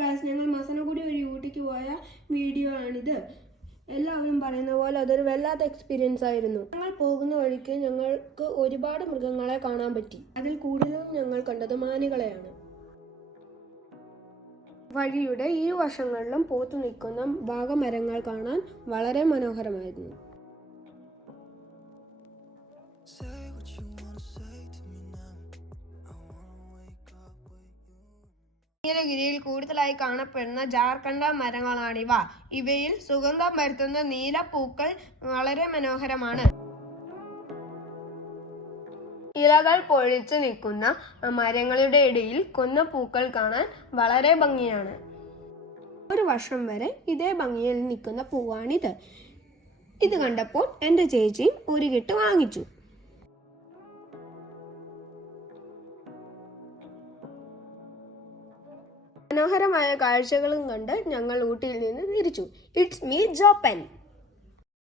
Guys, ഞങ്ങൾ മസനഗുഡി വഴി ഊട്ടിക്ക് പോയ വീഡിയോ ആണിത്. എല്ലാവരും പറയുന്ന പോലെ അതൊരു വല്ലാത്ത എക്സ്പീരിയൻസ് ആയിരുന്നു. ഞങ്ങൾ പോകുന്ന വഴിക്ക് ഞങ്ങൾക്ക് ഒരുപാട് മൃഗങ്ങളെ കാണാൻ പറ്റി. അതിൽ കൂടുതലും ഞങ്ങൾ കണ്ടത് മാനുകളെയാണ്. വഴിയുടെ ഇരുവശങ്ങളിലും പൂത്തു നിൽക്കുന്ന വാഗമരങ്ങൾ കാണാൻ വളരെ മനോഹരമായിരുന്നു. നീലഗിരിയിൽ കൂടുതലായി കാണപ്പെടുന്ന ജാർഖണ്ഡ മരങ്ങളാണിവ. ഇവയിൽ സുഗന്ധം വരുത്തുന്ന നീലപ്പൂക്കൾ വളരെ മനോഹരമാണ്. ഇലകൾ പൊഴിച്ചു നിൽക്കുന്ന മരങ്ങളുടെ ഇടയിൽ കൊന്ന പൂക്കൾ കാണാൻ വളരെ ഭംഗിയാണ്. ഒരു വർഷം വരെ ഇതേ ഭംഗിയിൽ നിൽക്കുന്ന പൂവാണിത്. ഇത് കണ്ടപ്പോൾ എൻ്റെ ചേച്ചിയും ഒരു കെട്ട് വാങ്ങിച്ചു. മനോഹരമായ കാഴ്ചകളും കണ്ട് ഞങ്ങൾ ഊട്ടിയിൽ നിന്ന് തിരിച്ചു. It's me Joppan.